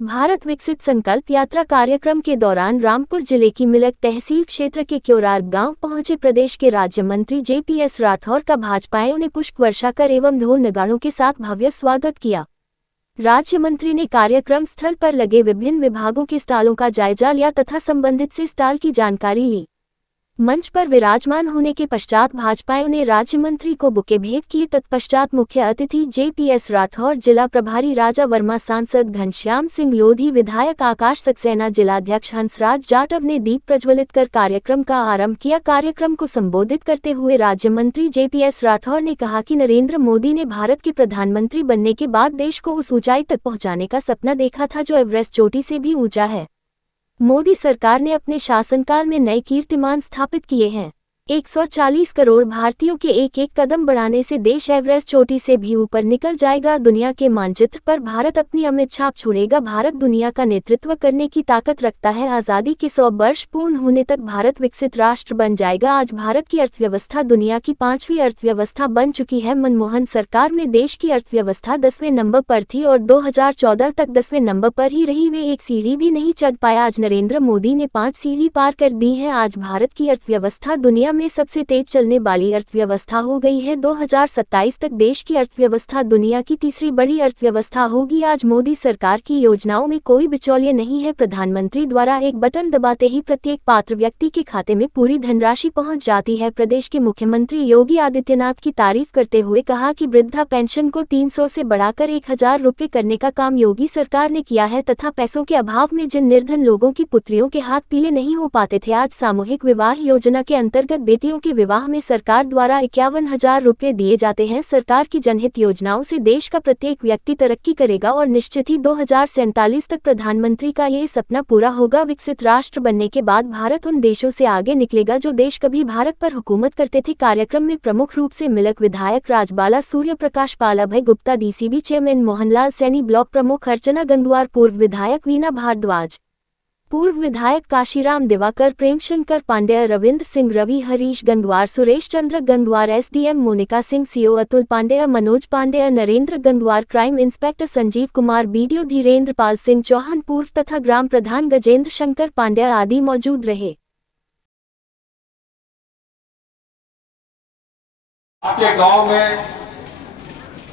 भारत विकसित संकल्प यात्रा कार्यक्रम के दौरान रामपुर जिले की मिलक तहसील क्षेत्र के क्योरार गांव पहुंचे प्रदेश के राज्य मंत्री जेपीएस राठौर का भाजपाइयों ने पुष्प वर्षा कर एवं ढोल नगाड़ों के साथ भव्य स्वागत किया। राज्य मंत्री ने कार्यक्रम स्थल पर लगे विभिन्न विभागों के स्टॉलों का जायजा लिया तथा संबंधित से स्टॉल की जानकारी ली। मंच पर विराजमान होने के पश्चात भाजपाइयों ने राज्य मंत्री को बुके भेंट किए। तत्पश्चात मुख्य अतिथि जेपीएस राठौर, जिला प्रभारी राजा वर्मा, सांसद घनश्याम सिंह लोधी, विधायक आकाश सक्सेना, जिलाध्यक्ष हंसराज जाटव ने दीप प्रज्वलित कर कार्यक्रम का आरंभ किया। कार्यक्रम को संबोधित करते हुए राज्य मंत्री जेपीएस राठौर ने कहा कि नरेंद्र मोदी ने भारत के प्रधानमंत्री बनने के बाद देश को उस ऊंचाई तक पहुंचाने का सपना देखा था जो एवरेस्ट चोटी से भी ऊंचा है। मोदी सरकार ने अपने शासनकाल में नए कीर्तिमान स्थापित किए हैं। 140 करोड़ भारतीयों के एक एक कदम बढ़ाने से देश एवरेस्ट चोटी से भी ऊपर निकल जाएगा। दुनिया के मानचित्र पर भारत अपनी अमिट छाप छोड़ेगा। भारत दुनिया का नेतृत्व करने की ताकत रखता है। आज़ादी के 100 वर्ष पूर्ण होने तक भारत विकसित राष्ट्र बन जाएगा। आज भारत की अर्थव्यवस्था दुनिया की 5वीं अर्थव्यवस्था बन चुकी है। मनमोहन सरकार में देश की अर्थव्यवस्था 10वें नंबर पर थी और 2014 तक 10वें नंबर पर ही रही। वे एक सीढ़ी भी नहीं चढ़ पाया। आज नरेंद्र मोदी ने 5 सीढ़ी पार कर दी है। आज भारत की अर्थव्यवस्था दुनिया में सबसे तेज चलने वाली अर्थव्यवस्था हो गई है। 2027 तक देश की अर्थव्यवस्था दुनिया की तीसरी बड़ी अर्थव्यवस्था होगी। आज मोदी सरकार की योजनाओं में कोई बिचौलिए नहीं है। प्रधानमंत्री द्वारा एक बटन दबाते ही प्रत्येक पात्र व्यक्ति के खाते में पूरी धनराशि पहुंच जाती है। प्रदेश के मुख्यमंत्री योगी आदित्यनाथ की तारीफ करते हुए कहा कि वृद्धा पेंशन को 300 से बढ़ाकर 1000 रुपये करने का काम योगी सरकार ने किया है तथा पैसों के अभाव में जिन निर्धन लोगों की पुत्रियों के हाथ पीले नहीं हो पाते थे, आज सामूहिक विवाह योजना के अंतर्गत बेटियों के विवाह में सरकार द्वारा 51,000 रुपये दिए जाते हैं। सरकार की जनहित योजनाओं से देश का प्रत्येक व्यक्ति तरक्की करेगा और निश्चित ही 2047 तक प्रधानमंत्री का ये सपना पूरा होगा। विकसित राष्ट्र बनने के बाद भारत उन देशों से आगे निकलेगा जो देश कभी भारत पर हुकूमत करते थे। कार्यक्रम में प्रमुख रूप से मिलक विधायक Rajbala, Surya Prakash Pal, Abhay Gupta, DCB chairman Mohanlal Saini, block प्रमुख अर्चना गंगवार, पूर्व विधायक वीना भारद्वाज, पूर्व विधायक Kashiram Diwakar, Premshankar Pandey, Ravindra Singh, Ravi, Harish Gangwar, Suresh Chandra Gangwar, SDM Monika Singh, CO Atul Pandey, Manoj Pandey, Narendra Gangwar, crime inspector Sanjeev Kumar, BDO Dhirendra Pal Singh Chauhan, पूर्व तथा ग्राम प्रधान गजेंद्र शंकर पांडेय आदि मौजूद रहे। आपके गांव में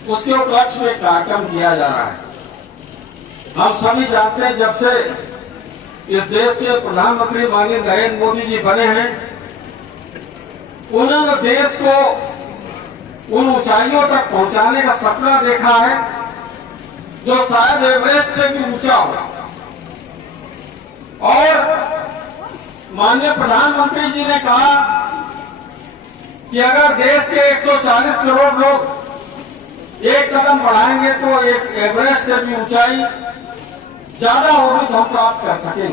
उसके उपलक्ष्य में कार्यक्रम किया जा रहा है। हम सभी जानते हैं जब से इस देश के प्रधानमंत्री माननीय नरेंद्र मोदी जी बने हैं, उन्होंने देश को उन ऊंचाइयों तक पहुंचाने का सपना देखा है जो शायद एवरेस्ट से भी ऊंचा हो। और माननीय प्रधानमंत्री जी ने कहा कि अगर देश के 140 करोड़ लोग एक कदम बढ़ाएंगे तो एक एवरेस्ट से भी ऊंचाई ज्यादा होगी तो हम प्राप्त कर सकेंगे।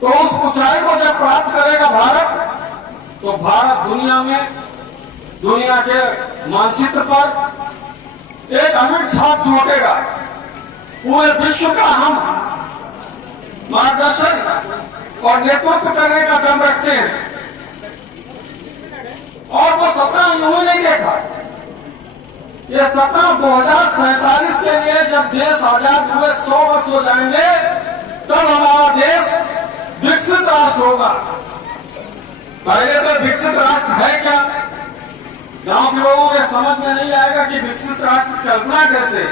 तो उस ऊंचाई को जब प्राप्त करेगा भारत, तो भारत दुनिया में, दुनिया के मानचित्र पर एक अमिट छाप छोड़ेगा। पूरे विश्व का हम मार्गदर्शन और नेतृत्व करने का दम रखते हैं और वो सपना उन्होंने नहीं देखा। ये सपना 2047 के लिए जब देश आजाद हुए 100 वर्ष हो जाएंगे तब हमारा देश विकसित राष्ट्र होगा। पहले तो विकसित राष्ट्र है क्या, गांव के लोगों के समझ में नहीं आएगा कि विकसित राष्ट्र की कल्पना कैसे।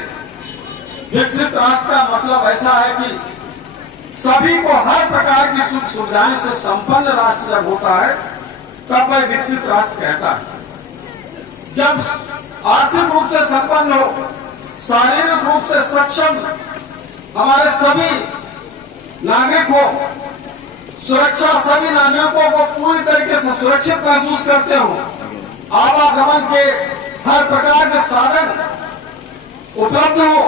विकसित राष्ट्र का मतलब ऐसा है कि सभी को हर प्रकार की सुख सुविधाएं से संपन्न राष्ट्र जब होता है तब वह विकसित राष्ट्र कहता है। जब आर्थिक रूप से संपन्न हो, शारीरिक रूप से सक्षम हमारे सभी नागरिक हो, सुरक्षा सभी नागरिकों को पूरी तरीके से सुरक्षित महसूस करते हो, आवागमन के हर प्रकार के साधन उपलब्ध हो,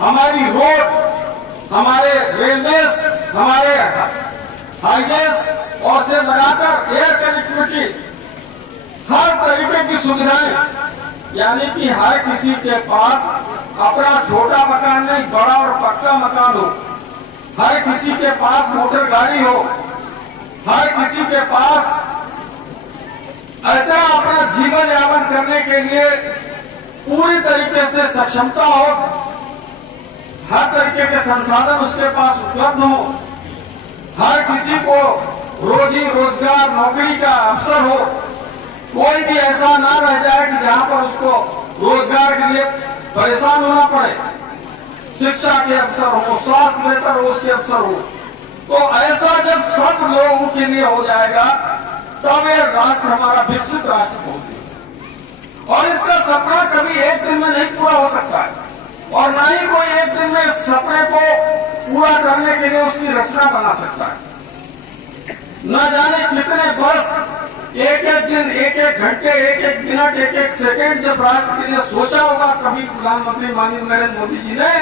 हमारी रोड, हमारे रेलवेज, हमारे हाईवेज और से लगाकर एयर कनेक्टिविटी, हर तरीके की सुविधाएं, यानी कि हर किसी के पास अपना छोटा मकान नहीं, बड़ा और पक्का मकान हो, हर किसी के पास मोटर गाड़ी हो, हर किसी के पास इतना अपना जीवन यापन करने के लिए पूरी तरीके से सक्षमता हो, हर तरीके के संसाधन उसके पास उपलब्ध हो, हर किसी को रोजी रोजगार नौकरी का अवसर हो, कोई भी ऐसा ना रह जाए कि जहां पर उसको रोजगार के लिए परेशान होना पड़े, शिक्षा के अवसर हो, स्वास्थ्य बेहतर हो उसके अवसर हो। तो ऐसा जब सब लोगों के लिए हो जाएगा तब ये राष्ट्र हमारा विकसित राष्ट्र होगा। और इसका सपना कभी एक दिन में नहीं पूरा हो सकता है, और ना ही कोई एक दिन में इस सपने को पूरा करने के लिए उसकी रचना बना सकता है। न जाने कितने वर्ष, एक एक दिन, एक एक घंटे, एक एक मिनट, एक एक सेकेंड जब राष्ट्र के लिए सोचा होगा कभी प्रधानमंत्री माननीय नरेंद्र मोदी जी ने,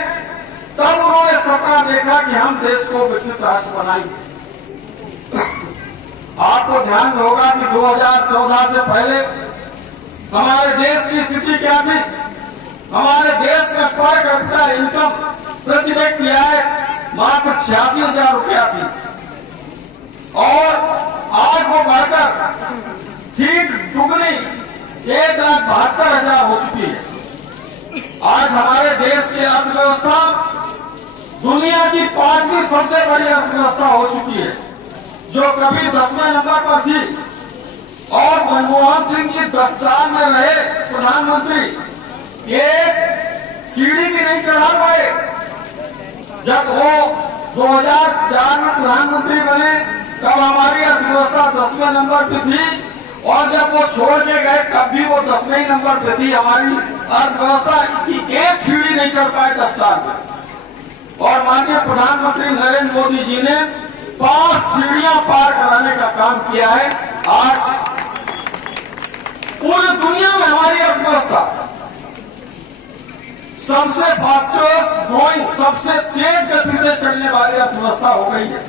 तब उन्होंने सपना देखा कि हम देश को विकसित राष्ट्र बनाएंगे। आपको ध्यान होगा कि 2014 से पहले हमारे देश की स्थिति क्या थी। हमारे देश में पर कैपिटा इनकम प्रति व्यक्ति आय मात्र 86,000 रुपया थी, और आज वो बढ़कर ठीक दुगनी 1,72,000 हो चुकी है। आज हमारे देश की अर्थव्यवस्था दुनिया की 5वीं सबसे बड़ी अर्थव्यवस्था हो चुकी है, जो कभी 10वें नंबर पर थी। और मनमोहन सिंह जी 10 साल में रहे प्रधानमंत्री, एक सीढ़ी भी नहीं चढ़ा पाए। जब वो 2004 में प्रधानमंत्री बने तब हमारी अर्थव्यवस्था 10वें नंबर पे थी, और जब वो छोड़ के गए तब भी वो 10वें नंबर पे थी। हमारी अर्थव्यवस्था की एक सीढ़ी नहीं चढ़ पाए 10 साल में। और माननीय प्रधानमंत्री नरेंद्र मोदी जी ने 5 सीढ़ियां पार कराने का काम किया है। आज पूरी दुनिया में हमारी अर्थव्यवस्था सबसे फास्टेस्ट ग्रोइंग, सबसे तेज गति से चलने वाली अर्थव्यवस्था हो गई है।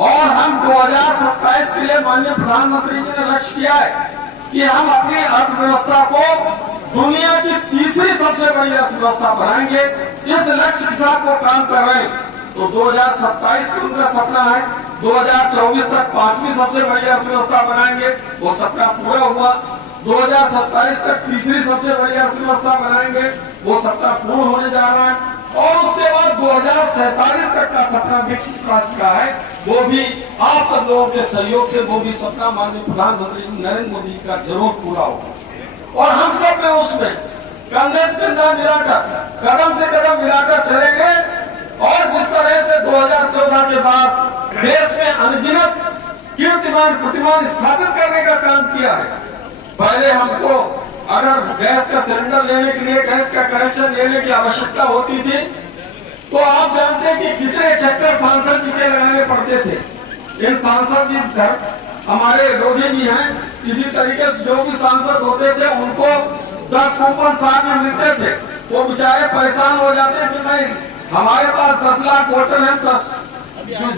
और हम 2027 के लिए माननीय प्रधानमंत्री जी ने लक्ष्य किया है कि हम अपनी अर्थव्यवस्था को दुनिया की तीसरी सबसे बड़ी अर्थव्यवस्था बनाएंगे। इस लक्ष्य के साथ वो काम कर रहे हैं। तो 2027 का उनका सपना है 2024 तक 5वीं सबसे बड़ी अर्थव्यवस्था बनाएंगे, वो सपना पूरा हुआ। 2027 तक तीसरी सबसे बड़ी अर्थव्यवस्था बनाएंगे, वो सपना पूर्ण होने जा रहा है। और उसके बाद 2047 तक का सपना विकसित राष्ट्र का है, वो भी आप सब लोगों के सहयोग से वो भी सपना माननीय प्रधानमंत्री नरेंद्र मोदी का जरूर पूरा होगा। और हम सब में उसमें कंधे से कंधा मिलाकर, कदम से कदम मिलाकर चलेंगे। और जिस तरह से 2014 के बाद देश में अनगिनत कीर्तिमान प्रतिमान स्थापित करने का काम किया है। पहले हमको अगर गैस का सिलेंडर लेने के लिए, गैस का कनेक्शन लेने की आवश्यकता होती थी, तो आप जानते हैं कि कितने चक्कर सांसद जी के लगाने पड़ते थे। इन सांसद जी हमारे लोधी जी हैं, इसी तरीके से जो भी सांसद होते थे उनको 10 कूपन साथ में मिलते थे। वो बेचारे परेशान हो जाते कि नहीं, हमारे पास 10 लाख वोटर हैं, 10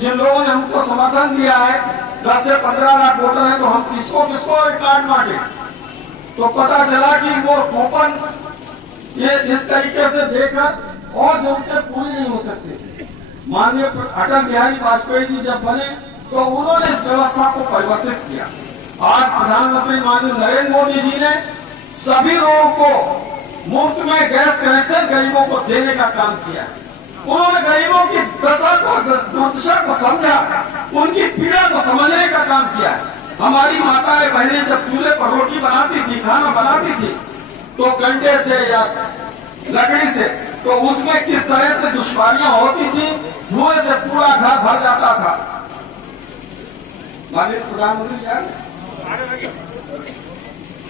जिन लोगों ने हमको समर्थन दिया है 10 से 15 लाख वोटर हैं, तो हम किसको किसको कार्ड बांटे। तो पता चला कि वो कूपन ये इस तरीके से देकर और जरूरतें पूरी नहीं हो सकती। माननीय अटल बिहारी वाजपेयी जी जब बने तो उन्होंने इस व्यवस्था को परिवर्तित किया। आज प्रधानमंत्री माननीय नरेंद्र मोदी जी ने सभी लोगों को मुफ्त में गैस कनेक्शन गरीबों को देने का काम किया। उन्होंने गरीबों की दशा को, दुर्दशा को समझा, उनकी पीड़ा को समझने का काम किया। हमारी माताएं बहनें जब चूल्हे पर रोटी बनाती थी, खाना बनाती थी, तो कंडे से या लकड़ी से, तो उसमें किस तरह से दुश्वारियां होती थी, धुएं से पूरा घर भर जाता था। माननीय प्रधानमंत्री यार,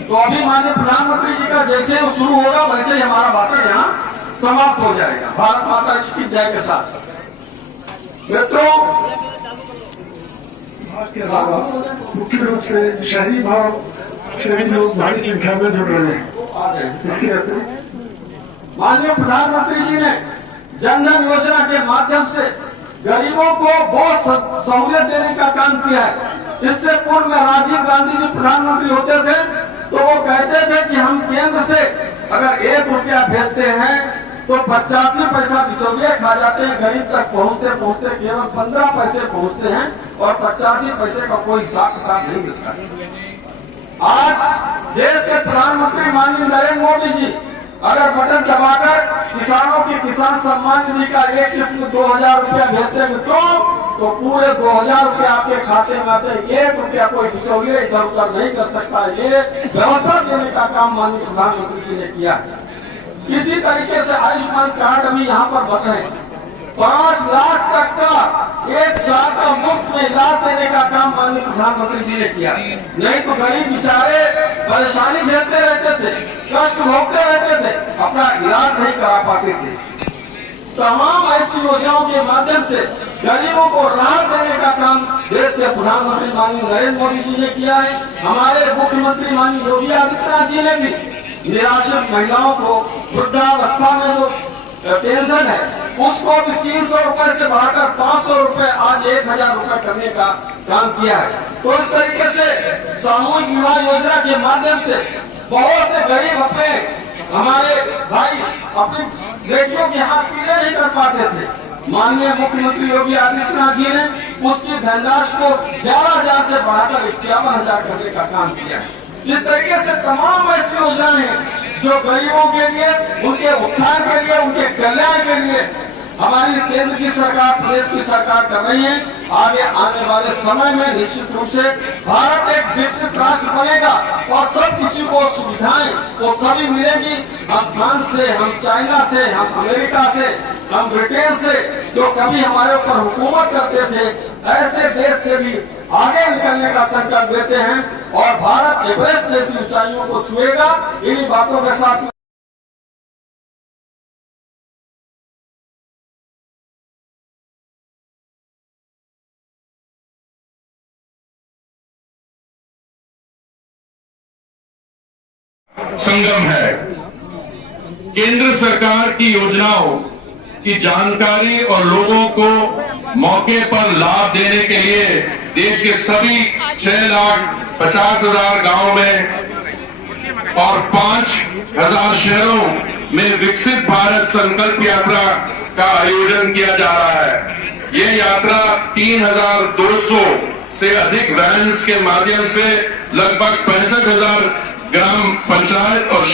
तो अभी माननीय प्रधानमंत्री जी का जैसे वो शुरू होगा वैसे ही हमारा भाषण यहाँ समाप्त हो जाएगा। भारत माता जी की जय के साथ। मित्रों, के अलावा मुख्य रूप से शहरी भाव से भी लोग भारी संख्या में जुड़ रहे हैं। इसके अतिरिक्त माननीय प्रधानमंत्री जी ने जन धन योजना के माध्यम से गरीबों को बहुत सहूलियत देने का काम किया है। इससे पूर्व में राजीव गांधी जी प्रधानमंत्री होते थे तो वो कहते थे कि हम केंद्र से अगर 1 रुपया भेजते हैं तो 85 पैसा बिचौलिए खा जाते हैं, गरीब तक पहुंचते पहुंचते केवल 15 पैसे पहुंचते हैं और 85 पैसे का कोई हिसाब किताब नहीं मिलता। आज देश के प्रधानमंत्री माननीय नरेंद्र मोदी जी अगर बटन दबाकर किसानों के किसान सम्मान निधि का एक किस्म 2000 रुपया भेजते मित्रों, तो पूरे 2000 रुपया आपके खाते में आते, 1 रुपया कोई बिचौलिया इधर उधर नहीं कर सकता। ये व्यवस्था देने का काम माननीय प्रधानमंत्री जी ने किया। इसी तरीके से आयुष्मान कार्ड अभी यहाँ पर बन रहे हैं। 5 लाख तक का 1 साल का मुफ्त में इलाज देने का काम माननीय प्रधानमंत्री जी ने किया। नहीं तो गरीब बेचारे परेशानी झेलते रहते थे, कष्ट भोगते रहते थे, अपना इलाज नहीं करा पाते थे। तमाम ऐसी योजनाओं के माध्यम से गरीबों को राहत देने का काम देश के प्रधानमंत्री माननीय नरेंद्र मोदी जी ने किया है। हमारे मुख्यमंत्री माननीय योगी आदित्यनाथ जी ने भी निराश्रित महिलाओं को वृद्धावस्था में जो पेंशन है उसको भी 300 रुपए से बढ़ाकर 500 रुपए आज 1000 रुपए करने का काम किया है। तो इस तरीके से सामूहिक विवाह योजना के माध्यम से बहुत से गरीब अपने हमारे भाई अपनी बेटियों के हाथ पीले नहीं कर पाते थे। माननीय मुख्यमंत्री योगी आदित्यनाथ जी ने उसकी धनराशि को 11,000 से बढ़ाकर 51,000 करने का काम किया है। इस तरीके से तमाम ऐसी योजनाएं हैं जो गरीबों के लिए, उनके उत्थान के लिए, उनके कल्याण के लिए हमारी केंद्र की सरकार, प्रदेश की सरकार कर रही है। आगे आने वाले समय में निश्चित रूप से भारत एक विकसित राष्ट्र बनेगा और सब किसी को सुविधाएं वो सभी मिलेगी। हम फ्रांस से, हम चाइना से, हम अमेरिका से, हम ब्रिटेन से जो कभी हमारे ऊपर हुकूमत करते थे, ऐसे देश से भी आगे निकलने का संकल्प लेते हैं और भारत एवरेस्ट जैसी ऊंचाइयों को छुएगा। इन्हीं बातों के साथ संगम है। केंद्र सरकार की योजनाओं की जानकारी और लोगों को मौके पर लाभ देने के लिए देश के सभी 6,50,000 गांवों में और 5,000 शहरों में विकसित भारत संकल्प यात्रा का आयोजन किया जा रहा है। ये यात्रा 3,200 से अधिक वैन्स के माध्यम से लगभग 65,000 ग्राम पंचायत और